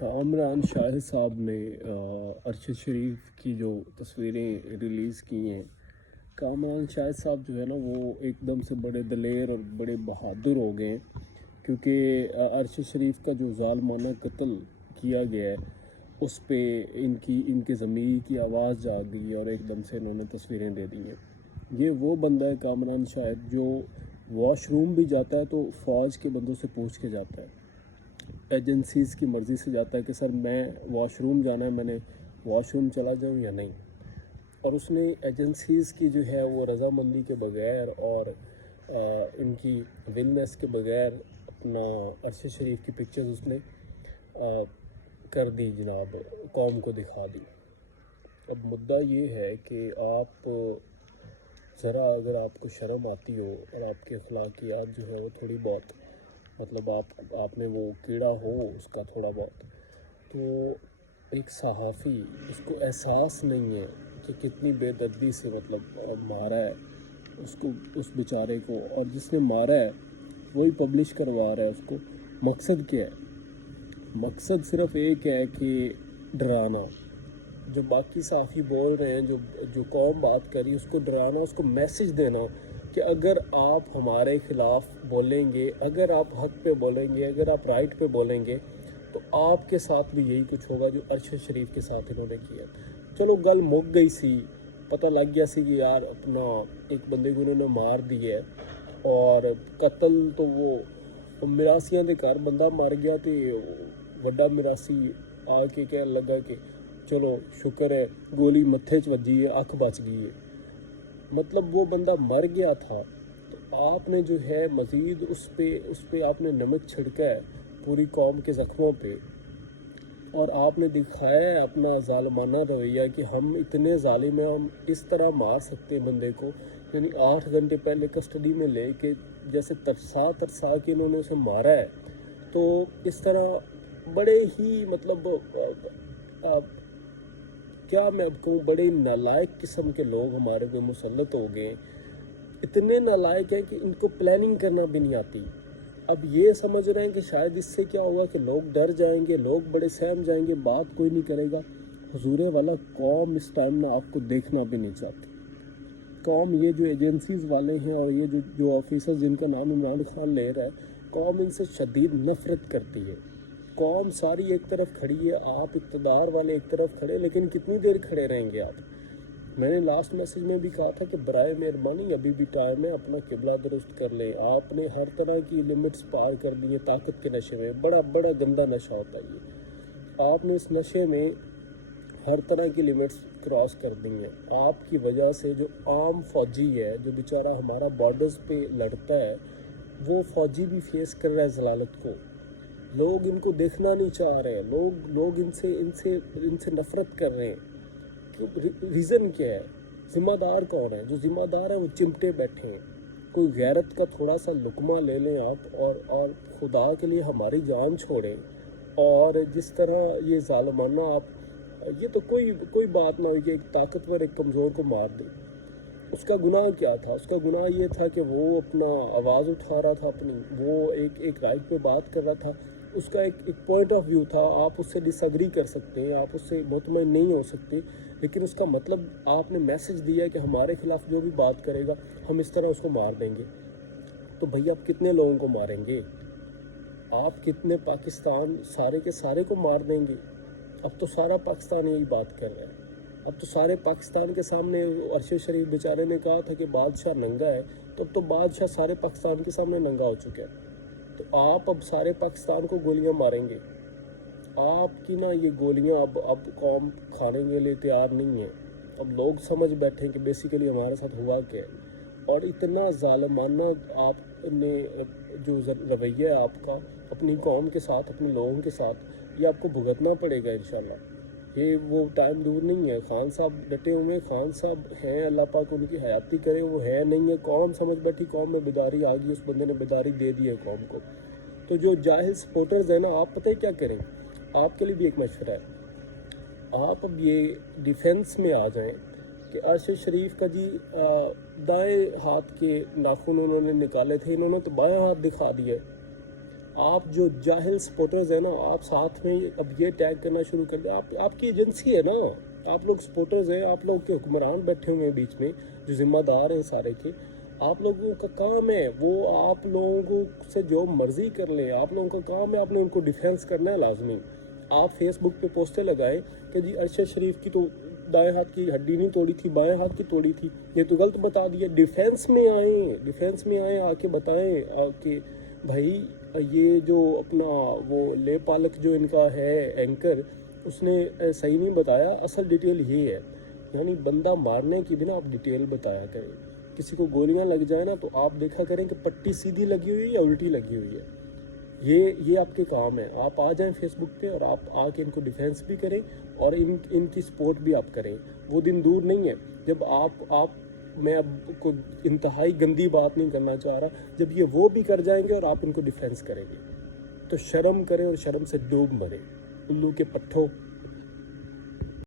کامران شاہد صاحب نے ارشد شریف کی جو تصویریں ریلیز کی ہیں. کامران شاہد صاحب جو ہے نا وہ ایک دم سے بڑے دلیر اور بڑے بہادر ہو گئے ہیں، کیونکہ ارشد شریف کا جو ظالمانہ قتل کیا گیا ہے اس پہ ان کے ضمیر کی آواز جاگ گئی ہے اور ایک دم سے انہوں نے تصویریں دے دی ہیں. یہ وہ بندہ ہے کامران شاہد جو واش روم بھی جاتا ہے تو فوج کے بندوں سے پوچھ کے جاتا ہے، ایجنسیز کی مرضی سے جاتا ہے کہ سر میں واش روم جانا ہے، میں نے واش روم چلا جاؤں یا نہیں. اور اس نے ایجنسیز کی جو ہے وہ رضامندی کے بغیر اور ان کی ولنس کے بغیر اپنا ارشد شریف کی پکچرز اس نے کر دی، جناب قوم کو دکھا دی. اب مدعا یہ ہے کہ آپ ذرا اگر آپ کو شرم آتی ہو اور آپ کے اخلاقیات جو ہے وہ تھوڑی بہت مطلب آپ میں وہ کیڑا ہو اس کا تھوڑا بہت، تو ایک صحافی اس کو احساس نہیں ہے کہ کتنی بے دردی سے مطلب مارا ہے اس بیچارے کو، اور جس نے مارا ہے وہی پبلش کروا رہا ہے اس کو. مقصد کیا ہے؟ مقصد صرف ایک ہے کہ ڈرانا. جو باقی صحافی بول رہے ہیں، جو قوم بات کر رہی ہے، اس کو ڈرانا، اس کو میسج دینا کہ اگر آپ ہمارے خلاف بولیں گے، اگر آپ حق پہ بولیں گے، اگر آپ رائٹ پہ بولیں گے تو آپ کے ساتھ بھی یہی کچھ ہوگا جو ارشد شریف کے ساتھ انہوں نے کیا. چلو گل مک گئی سی، پتہ لگ گیا سی کہ یار اپنا ایک بندے کو انہوں نے مار دیا ہے، اور قتل تو وہ مراسیاں دے گھر بندہ مر گیا تو وڈا مراسی آ کے کہنے لگا کہ چلو شکر ہے گولی متھے چ وجی ہے، اکھ بچ گئی ہے. مطلب وہ بندہ مر گیا تھا تو آپ نے جو ہے مزید اس پہ آپ نے نمک چھڑکا ہے پوری قوم کے زخموں پہ، اور آپ نے دکھایا ہے اپنا ظالمانہ رویہ کہ ہم اتنے ظالم ہیں، ہم اس طرح مار سکتے ہیں بندے کو. یعنی 8 گھنٹے پہلے کسٹڈی میں لے کے جیسے ترسا کے انہوں نے اسے مارا ہے. تو اس طرح بڑے ہی مطلب کیا میں اب کہوں، بڑے نالائق قسم کے لوگ ہمارے پہ مسلط ہو گئے. اتنے نالائق ہیں کہ ان کو پلاننگ کرنا بھی نہیں آتی. اب یہ سمجھ رہے ہیں کہ شاید اس سے کیا ہوگا کہ لوگ ڈر جائیں گے، لوگ بڑے سہم جائیں گے، بات کوئی نہیں کرے گا. حضور والا قوم اس ٹائم نہ آپ کو دیکھنا بھی نہیں چاہتی. قوم یہ جو ایجنسیز والے ہیں اور یہ جو آفیسر جن کا نام عمران خان لے رہا ہے، قوم ان سے شدید نفرت کرتی ہے. قوم ساری ایک طرف کھڑی ہے، آپ اقتدار والے ایک طرف کھڑے، لیکن کتنی دیر کھڑے رہیں گے آپ؟ میں نے لاسٹ میسج میں بھی کہا تھا کہ برائے مہربانی ابھی بھی ٹائم ہے، اپنا قبلہ درست کر لیں. آپ نے ہر طرح کی لمٹس پار کر دی ہیں طاقت کے نشے میں. بڑا بڑا گندا نشہ ہوتا ہے یہ. آپ نے اس نشے میں ہر طرح کی لمٹس کراس کر دی ہیں. آپ کی وجہ سے جو عام فوجی ہے، جو بیچارہ ہمارا بارڈرز پہ لڑتا ہے، وہ فوجی بھی فیس کر رہا ہے ذلالت کو. لوگ ان کو دیکھنا نہیں چاہ رہے، لوگ ان سے نفرت کر رہے ہیں. ریزن کیا ہے؟ ذمہ دار کون ہے؟ جو ذمہ دار ہیں وہ چمٹے بیٹھے ہیں. کوئی غیرت کا تھوڑا سا لقمہ لے لیں آپ، اور خدا کے لیے ہماری جان چھوڑیں. اور جس طرح یہ ظالمانہ یہ تو کوئی بات نہ ہوئی کہ ایک طاقتور ایک کمزور کو مار دے. اس کا گناہ کیا تھا؟ اس کا گناہ یہ تھا کہ وہ اپنا آواز اٹھا رہا تھا اپنی، وہ ایک رائٹ پہ بات کر رہا تھا. اس کا ایک پوائنٹ آف ویو تھا. آپ اس سے ڈس ایگری کر سکتے ہیں، آپ اس سے مطمئن نہیں ہو سکتے، لیکن اس کا مطلب آپ نے میسج دیا کہ ہمارے خلاف جو بھی بات کرے گا ہم اس طرح اس کو مار دیں گے. تو بھئی آپ کتنے لوگوں کو ماریں گے؟ آپ کتنے پاکستان سارے کے سارے کو مار دیں گے؟ اب تو سارا پاکستان یہی بات کر رہا ہے. اب تو سارے پاکستان کے سامنے ارشد شریف بیچارے نے کہا تھا کہ بادشاہ ننگا ہے، تو اب تو بادشاہ سارے پاکستان کے سامنے ننگا ہو چکا ہے. تو آپ اب سارے پاکستان کو گولیاں ماریں گے. آپ کی نا یہ گولیاں اب قوم کھانے کے لیے تیار نہیں ہے. اب لوگ سمجھ بیٹھے کہ بیسیکلی ہمارے ساتھ ہوا کیا ہے. اور اتنا ظالمانہ آپ نے جو رویہ ہے آپ کا اپنی قوم کے ساتھ، اپنے لوگوں کے ساتھ، یہ آپ کو بھگتنا پڑے گا انشاءاللہ. یہ وہ ٹائم دور نہیں ہے. خان صاحب ڈٹے ہوئے، خان صاحب ہیں، اللہ پاک ان کی حیاتی کرے، وہ ہے نہیں ہے. قوم سمجھ بیٹھی، قوم میں بیداری آ گئی، اس بندے نے بیداری دے دی ہے قوم کو. تو جو جاہل سپورٹرز ہیں نا، آپ پتہ ہے کیا کریں؟ آپ کے لیے بھی ایک مشورہ ہے. آپ اب یہ ڈیفینس میں آ جائیں کہ ارشد شریف کا جی دائیں ہاتھ کے ناخن انہوں نے نکالے تھے، انہوں نے تو بائیں ہاتھ دکھا دیا ہے. آپ جو جاہل سپورٹرز ہیں نا، آپ ساتھ میں اب یہ ٹیگ کرنا شروع کر دیں. آپ کی ایجنسی ہے نا، آپ لوگ سپورٹرز ہیں، آپ لوگ کے حکمران بیٹھے ہوئے ہیں بیچ میں جو ذمہ دار ہیں سارے کے. آپ لوگوں کا کام ہے وہ آپ لوگوں سے جو مرضی کر لیں، آپ لوگوں کا کام ہے آپ نے ان کو ڈیفینس کرنا ہے لازمی. آپ فیس بک پہ پوسٹیں لگائیں کہ جی ارشد شریف کی تو دائیں ہاتھ کی ہڈی نہیں توڑی تھی، بائیں ہاتھ کی توڑی تھی، یہ تو غلط بتا دیا. ڈیفینس میں آئیں آ کے بتائیں کہ بھائی یہ جو اپنا وہ لے پالک جو ان کا ہے اینکر، اس نے صحیح نہیں بتایا، اصل ڈیٹیل یہ ہے. یعنی بندہ مارنے کی بھی نا آپ ڈیٹیل بتایا کریں. کسی کو گولیاں لگ جائیں نا تو آپ دیکھا کریں کہ پٹی سیدھی لگی ہوئی ہے یا الٹی لگی ہوئی ہے. یہ آپ کے کام ہے. آپ آ جائیں فیس بک پہ اور آپ آ کے ان کو ڈیفینس بھی کریں اور ان کی سپورٹ بھی آپ کریں. وہ دن دور نہیں ہے جب میں اب کوئی انتہائی گندی بات نہیں کرنا چاہ رہا، جب یہ وہ بھی کر جائیں گے اور آپ ان کو ڈیفینس کریں گے تو شرم کریں اور شرم سے ڈوب مریں. الو کے پٹھوں.